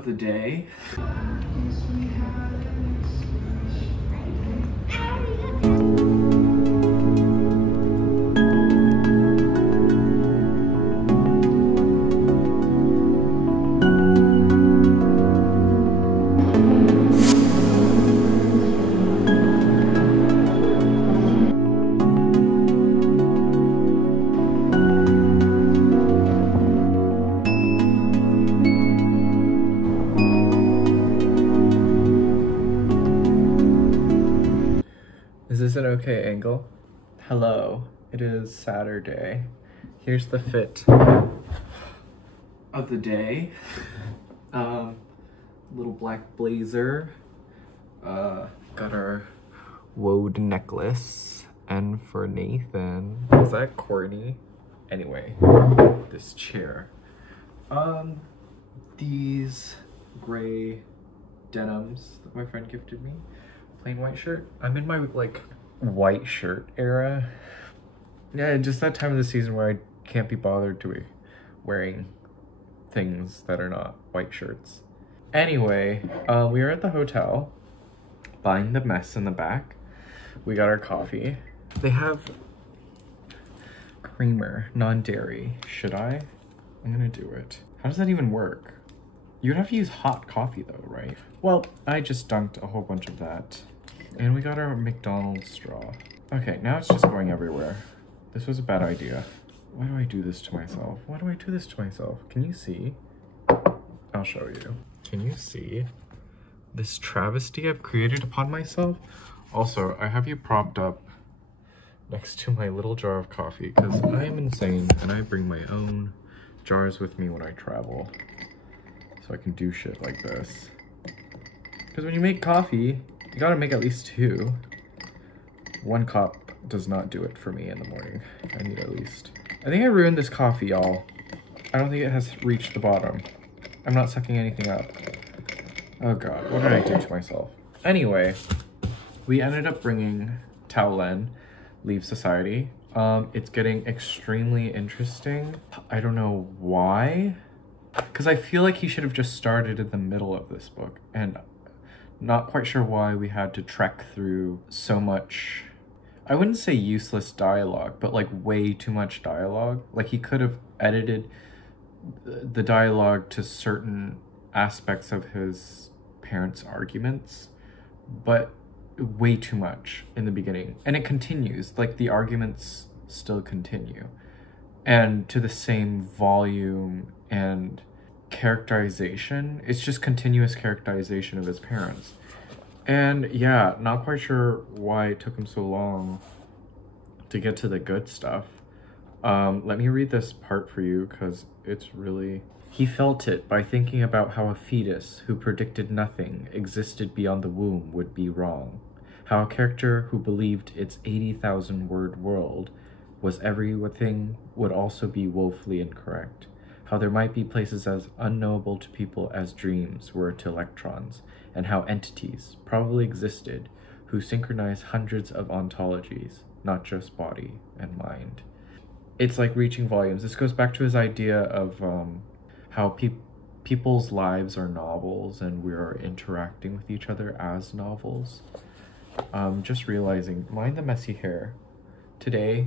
of the day. Is this an okay angle? Hello, it is Saturday. Here's the fit of the day. Little black blazer. Got our woad necklace. And for Nathan, is that corny? Anyway, this chair. These gray denims that my friend gifted me. Plain white shirt. I'm in my like white shirt era. Yeah, just that time of the season where I can't be bothered to be wearing things that are not white shirts. Anyway, we are at the hotel buying the mess in the back. We got our coffee. They have creamer, non-dairy. Should I? I'm gonna do it. How does that even work? You'd have to use hot coffee though, right? Well, I just dunked a whole bunch of that. And we got our McDonald's straw. Okay, now it's just going everywhere. This was a bad idea. Why do I do this to myself? Why do I do this to myself? Can you see? I'll show you. Can you see this travesty I've created upon myself? Also, I have you propped up next to my little jar of coffee because I am insane and I bring my own jars with me when I travel. So I can do shit like this. Because when you make coffee, you gotta make at least 2. 1 cup does not do it for me in the morning. I need at least. I think I ruined this coffee, y'all. I don't think it has reached the bottom. I'm not sucking anything up. Oh god, what did I do to myself? Anyway, we ended up bringing Taolen, Leave Society. It's getting extremely interesting. I don't know why. Because I feel like he should have just started in the middle of this book. And not quite sure why we had to trek through so much, I wouldn't say useless dialogue, but like way too much dialogue. Like he could have edited the dialogue to certain aspects of his parents' arguments, but way too much in the beginning. And it continues, like the arguments still continue. And to the same volume and characterization. It's just continuous characterization of his parents. And yeah, not quite sure why it took him so long to get to the good stuff. Let me read this part for you because it's really... He felt it by thinking about how a fetus who predicted nothing existed beyond the womb would be wrong. How a character who believed its 80,000 word world was everything would also be woefully incorrect. How there might be places as unknowable to people as dreams were to electrons, and how entities probably existed who synchronized hundreds of ontologies, not just body and mind. It's like reaching volumes. This goes back to his idea of how people's lives are novels and we are interacting with each other as novels. Just realizing, mind the messy hair. Today,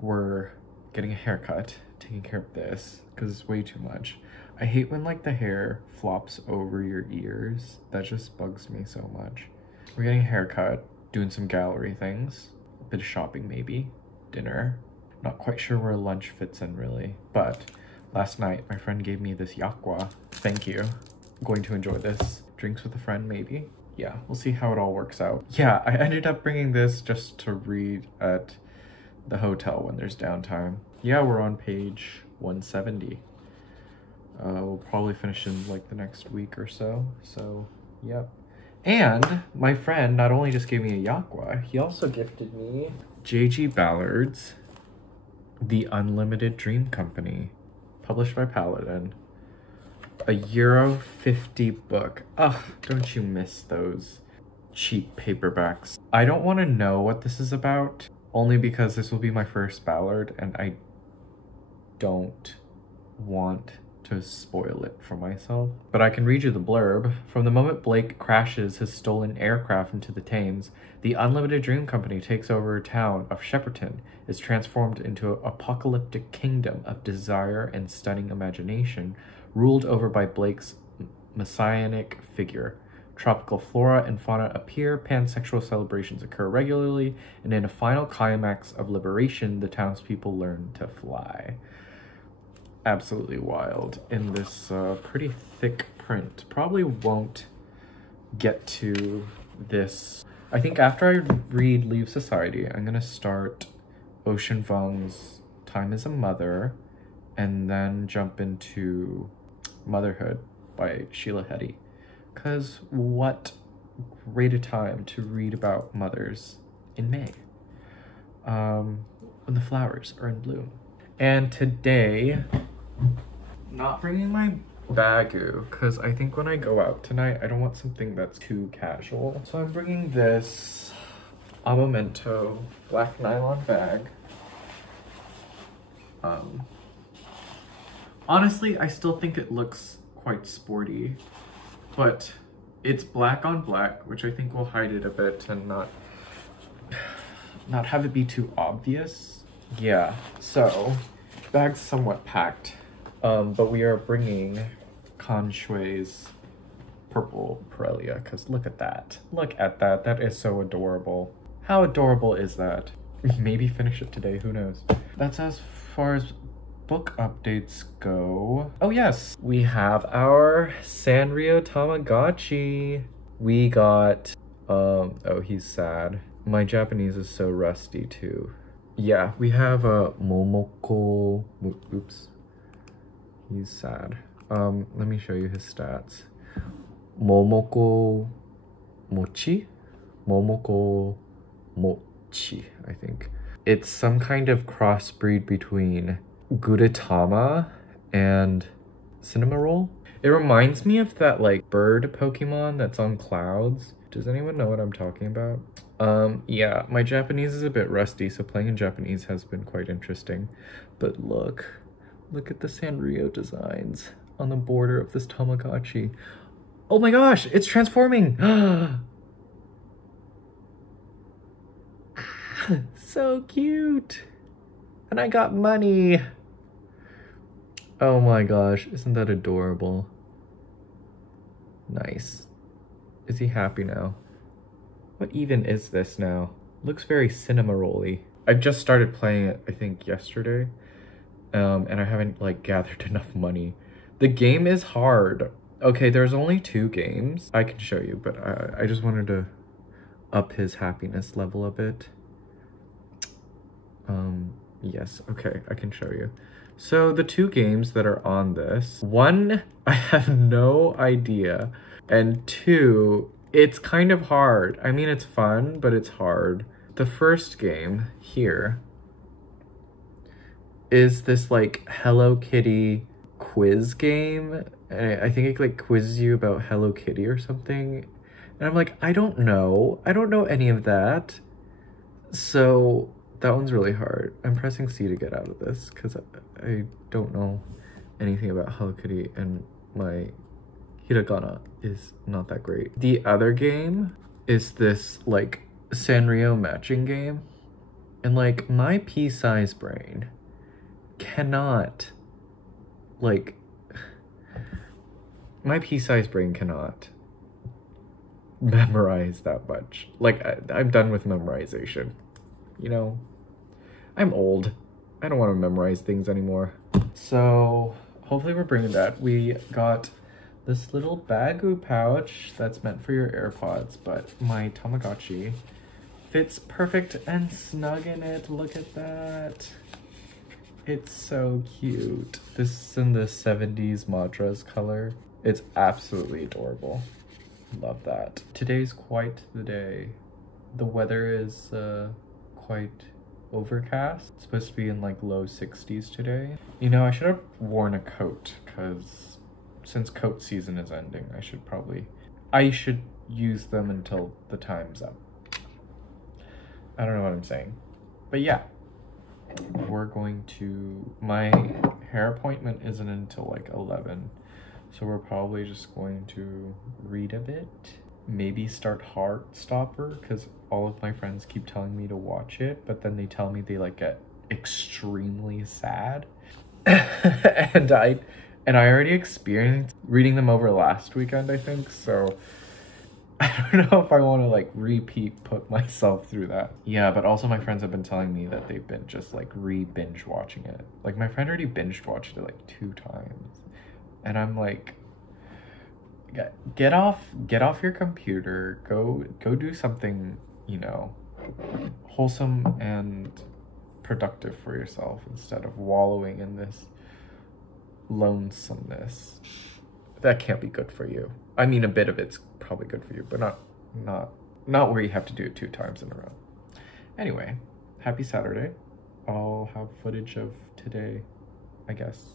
we're getting a haircut, taking care of this, because it's way too much. I hate when like the hair flops over your ears. That just bugs me so much. We're getting a haircut, doing some gallery things, a bit of shopping maybe, dinner. Not quite sure where lunch fits in really, but last night my friend gave me this yakwa. Thank you. I'm going to enjoy this. Drinks with a friend maybe. Yeah, we'll see how it all works out. Yeah, I ended up bringing this just to read at the hotel when there's downtime. Yeah, we're on page 170. We'll probably finish in like the next week or so. So, yep. And my friend not only just gave me a yakwa, he also gifted me J.G. Ballard's The Unlimited Dream Company, published by Paladin. A €1.50 book. Ugh, don't you miss those cheap paperbacks? I don't want to know what this is about, only because this will be my first Ballard, and I don't want to spoil it for myself. But I can read you the blurb. From the moment Blake crashes his stolen aircraft into the Thames, the Unlimited Dream Company takes over a town of Shepperton, is transformed into an apocalyptic kingdom of desire and stunning imagination, ruled over by Blake's messianic figure. Tropical flora and fauna appear, pansexual celebrations occur regularly, and in a final climax of liberation, the townspeople learn to fly. Absolutely wild in this pretty thick print. Probably won't get to this. I think after I read Leave Society, I'm gonna start Ocean Vuong's Time as a Mother, and then jump into Motherhood by Sheila Heti. Because what greater time to read about mothers in May, when the flowers are in bloom. And today, not bringing my bagu, because I think when I go out tonight, I don't want something that's too casual. So I'm bringing this Abamento black nylon bag. Honestly, I still think it looks quite sporty, but it's black on black, which I think will hide it a bit and not have it be too obvious. Yeah, so bag's somewhat packed, but we are bringing Conshui's purple Pirellia, because look at that. Look at that. That is so adorable. How adorable is that? Maybe finish it today, who knows? That's as far as book updates go. Oh yes, we have our Sanrio Tamagotchi. We got, oh, he's sad. My Japanese is so rusty too. Yeah, we have a Momoko, oops, he's sad. Let me show you his stats. Momoko Mochi? Momoko Mochi, I think. It's some kind of crossbreed between Gudetama and Cinnamoroll. It reminds me of that like bird Pokemon that's on clouds. Does anyone know what I'm talking about? Yeah, my Japanese is a bit rusty, so playing in Japanese has been quite interesting. But look at the Sanrio designs on the border of this Tamagotchi. Oh my gosh, it's transforming! So cute! And I got money! Oh my gosh, isn't that adorable? Nice. Is he happy now? What even is this now? Looks very Cinnamoroll-y. I just started playing it, I think, yesterday. And I haven't, like, gathered enough money. The game is hard. Okay, there's only 2 games. I can show you, but I just wanted to up his happiness level a bit. Yes, okay, I can show you. So the 2 games that are on this, 1, I have no idea, and 2, it's kind of hard. I mean, it's fun, but it's hard. The first game here is this like Hello Kitty quiz game. I think it like quizzes you about Hello Kitty or something. And I'm like, I don't know any of that. So that one's really hard. I'm pressing C to get out of this because I don't know anything about Hello Kitty and my hiragana is not that great. The other game is this like Sanrio matching game. And like my pea-sized brain cannot like, my pea-sized brain cannot memorize that much. Like I'm done with memorization, you know? I'm old. I don't want to memorize things anymore. So hopefully we're bringing that. We got this little bagu pouch that's meant for your AirPods, but my Tamagotchi fits perfect and snug in it. Look at that. It's so cute. This is in the 70s Madras color. It's absolutely adorable. Love that. Today's quite the day. The weather is quite overcast. It's supposed to be in like low 60s today. You know, I should have worn a coat because since coat season is ending, I should use them until the time's up. I don't know what I'm saying. But yeah, we're going to, my hair appointment isn't until like 11. So we're probably just going to read a bit. Maybe start Heartstopper, because all of my friends keep telling me to watch it, but then they tell me they like get extremely sad. and I already experienced reading them over last weekend, I think, so I don't know if I want to like put myself through that. Yeah, but also my friends have been telling me that they've been just like binge watching it. Like my friend already binge watched it like 2 times. And I'm like, get off your computer, go do something, you know, wholesome and productive for yourself instead of wallowing in this lonesomeness. That can't be good for you. I mean, a bit of it's probably good for you, but not where you have to do it 2 times in a row. Anyway, happy Saturday. I'll have footage of today, I guess.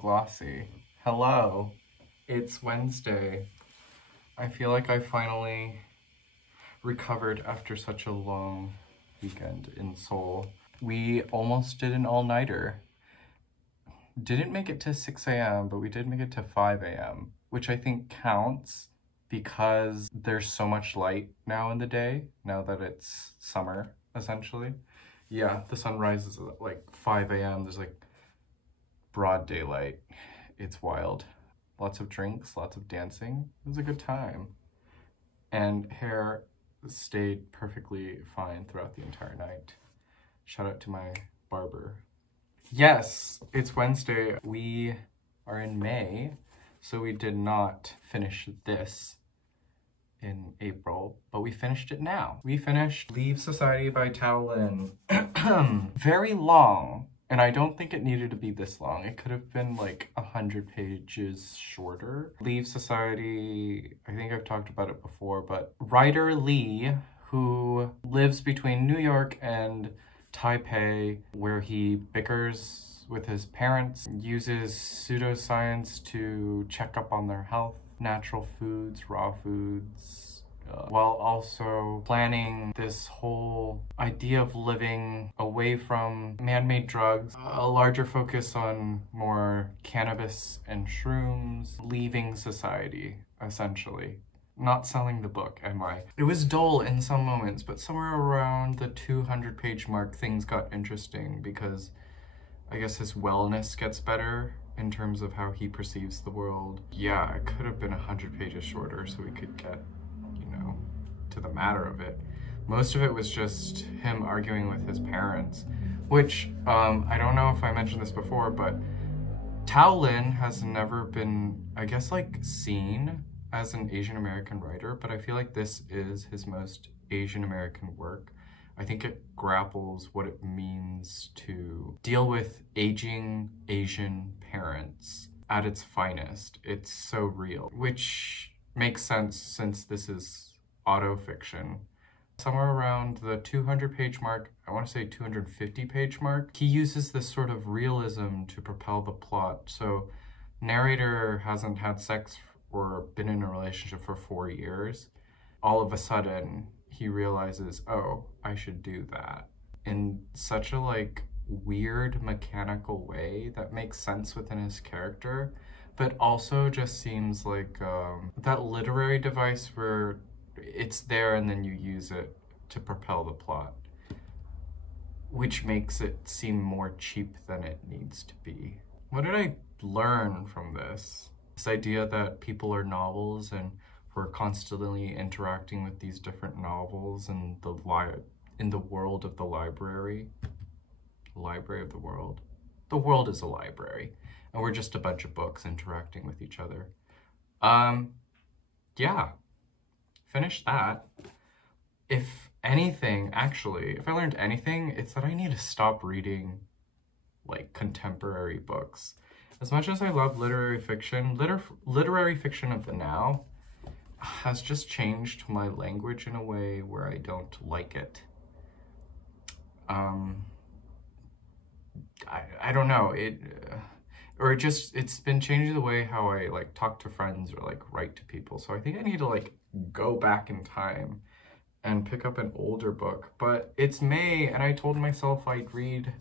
Glossy. Hello, it's Wednesday. I feel like I finally recovered after such a long weekend in Seoul. We almost did an all-nighter. Didn't make it to 6 a.m., but we did make it to 5 a.m., which I think counts because there's so much light now in the day, now that it's summer, essentially. Yeah, the sun rises at like 5 a.m. There's like broad daylight. It's wild. Lots of drinks, lots of dancing. It was a good time. And hair stayed perfectly fine throughout the entire night. Shout out to my barber. Yes, it's Wednesday. We are in May, so we did not finish this in April, but we finished it now. We finished Leave Society by Tao Lin. Very long. And I don't think it needed to be this long. It could have been like 100 pages shorter. Leave Society, I think I've talked about it before, but writer Lee, who lives between New York and Taipei, where he bickers with his parents, uses pseudoscience to check up on their health, natural foods, raw foods, while also planning this whole idea of living away from man-made drugs, a larger focus on more cannabis and shrooms, leaving society, essentially. Not selling the book, am I? It was dull in some moments, but somewhere around the 200-page mark, things got interesting because I guess his wellness gets better in terms of how he perceives the world. Yeah, it could have been 100 pages shorter so we could get, to the matter of it. Most of it was just him arguing with his parents, which, I don't know if I mentioned this before, but Tao Lin has never been, I guess, like, seen as an Asian American writer, but I feel like this is his most Asian American work. I think it grapples what it means to deal with aging Asian parents at its finest. It's so real, which makes sense since this is autofiction. Somewhere around the 200-page mark, I want to say 250-page mark, he uses this sort of realism to propel the plot. So narrator hasn't had sex or been in a relationship for 4 years. All of a sudden, he realizes, oh, I should do that. In such a like weird mechanical way that makes sense within his character, but also just seems like that literary device where it's there and then you use it to propel the plot, which makes it seem more cheap than it needs to be. What did I learn from this? This idea that people are novels and we're constantly interacting with these different novels in the world of the library. Library of the world. The world is a library, and we're just a bunch of books interacting with each other. Yeah. Finished that. If anything, actually, if I learned anything, it's that I need to stop reading like contemporary books. As much as I love literary fiction, literary fiction of the now has just changed my language in a way where I don't like it. I don't know, it's been changing the way how I like talk to friends or like write to people. So I think I need to like go back in time and pick up an older book. But it's May and I told myself I'd read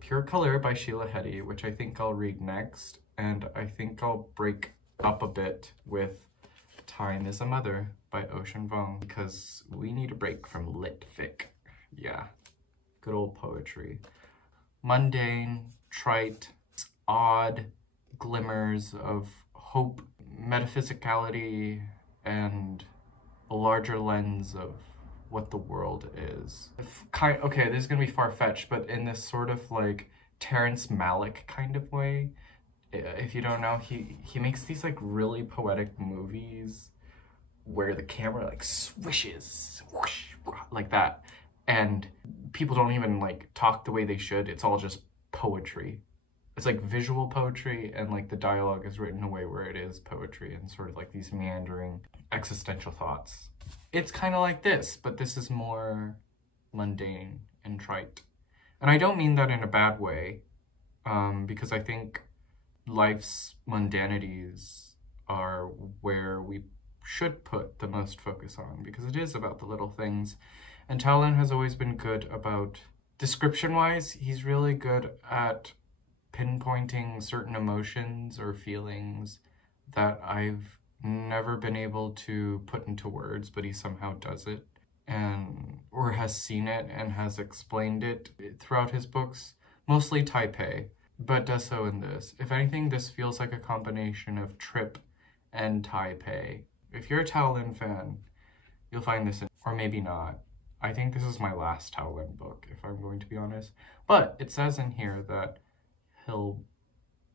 Pure Color by Sheila Heti, which I think I'll read next. And I think I'll break up a bit with Time is a Mother by Ocean Vuong, because we need a break from lit fic. Yeah, good old poetry. Mundane, trite, odd glimmers of hope, metaphysicality, and a larger lens of what the world is. Okay, this is gonna be far-fetched, but in this sort of like Terrence Malick kind of way. If you don't know, he makes these like really poetic movies where the camera like swishes whoosh, like that, and people don't even like talk the way they should. It's all just poetry. It's like visual poetry, and like the dialogue is written in a way where it is poetry and sort of like these meandering existential thoughts. It's kind of like this, but this is more mundane and trite. And I don't mean that in a bad way, because I think life's mundanities are where we should put the most focus on, because it is about the little things. And Tao Lin has always been good about, description-wise, he's really good at pinpointing certain emotions or feelings that I've never been able to put into words, but he somehow does it, and or has seen it and has explained it throughout his books, mostly Taipei, but does so in this. If anything, this feels like a combination of Trip and Taipei. If you're a Tao Lin fan, you'll find this, or maybe not. I think this is my last Tao Lin book, if I'm going to be honest. But it says in here that he'll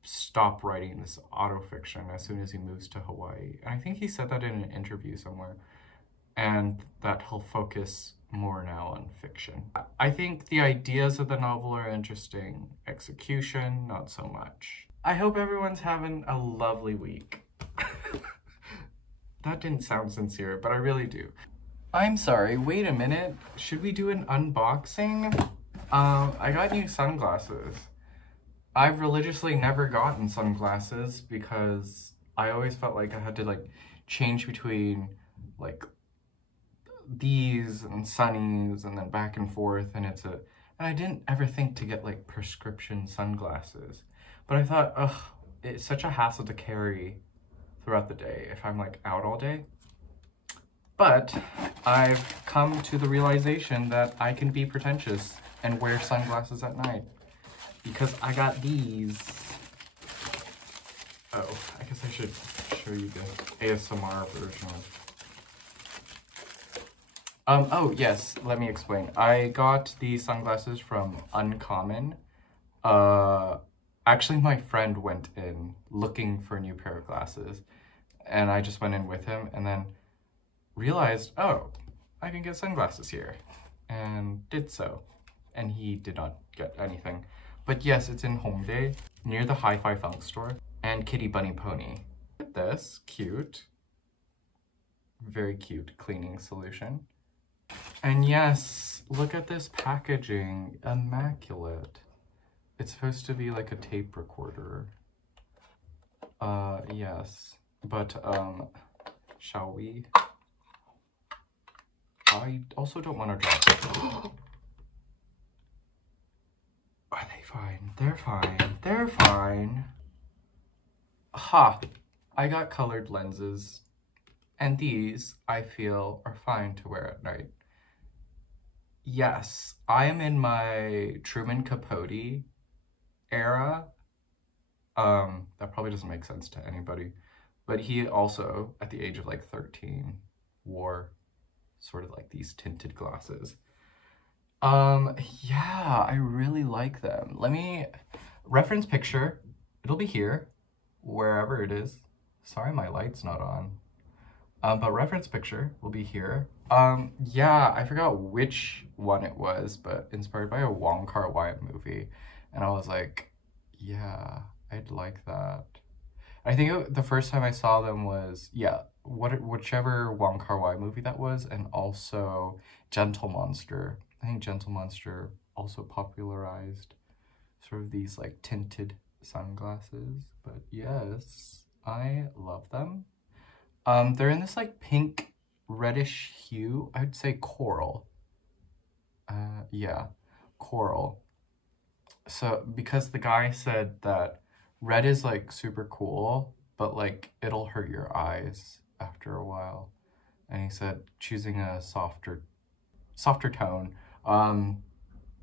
stop writing this autofiction as soon as he moves to Hawaii. And I think he said that in an interview somewhere. And that he'll focus more now on fiction. I think the ideas of the novel are interesting. Execution, not so much. I hope everyone's having a lovely week. That didn't sound sincere, but I really do. I'm sorry, wait a minute. Should we do an unboxing? I got new sunglasses. I've religiously never gotten sunglasses because I always felt like I had to like change between like these and sunnies and then back and forth, and I didn't ever think to get like prescription sunglasses, but I thought, ugh, it's such a hassle to carry throughout the day if I'm like out all day. But I've come to the realization that I can be pretentious and wear sunglasses at night because I got these. Oh, I guess I should show you the ASMR version of. Oh yes, let me explain. I got these sunglasses from Uncommon. Actually my friend went in looking for a new pair of glasses and I just went in with him and then realized, oh, I can get sunglasses here, and did so. And he did not get anything. But yes, it's in Hongdae, near the Hi-Fi Funk store, and Kitty Bunny Pony. Look at this, cute. Very cute cleaning solution. And yes, look at this packaging, immaculate. It's supposed to be like a tape recorder. Yes, but, shall we? I also don't want to drop. Are they fine? They're fine. They're fine. Ha! I got colored lenses. And these, I feel, are fine to wear at night. Yes, I am in my Truman Capote era. That probably doesn't make sense to anybody. But he also, at the age of like 13, wore sort of like these tinted glasses. Yeah, I really like them. Let me reference picture. It'll be here, wherever it is. Sorry, my light's not on. But reference picture will be here. Yeah, I forgot which one it was, but inspired by a Wong Kar-wai movie. And I was like, yeah, I'd like that. I think the first time I saw them was, yeah, whichever Wong Kar-wai movie that was, and also Gentle Monster. I think Gentle Monster also popularized sort of these like tinted sunglasses. But yes, I love them. They're in this like pink reddish hue. I'd say coral. Yeah, coral. So because the guy said that red is like super cool, but like it'll hurt your eyes after a while. And he said choosing a softer tone,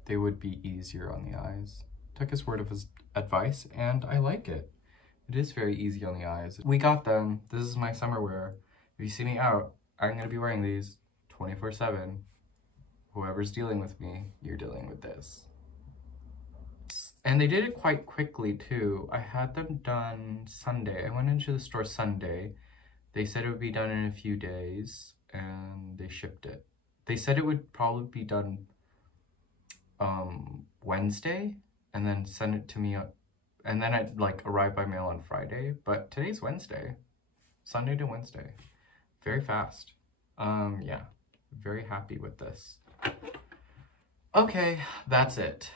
they would be easier on the eyes. Took his word of his advice and I like it. It is very easy on the eyes. We got them. This is my summer wear. If you see me out, I'm gonna be wearing these 24/7. Whoever's dealing with me, you're dealing with this. And they did it quite quickly too. I had them done Sunday. I went into the store Sunday. They said it would be done in a few days and they shipped it. They said it would probably be done Wednesday and then send it to me, and then I'd like arrive by mail on Friday, but today's Wednesday. Sunday to Wednesday. Very fast. Yeah, very happy with this. Okay, that's it.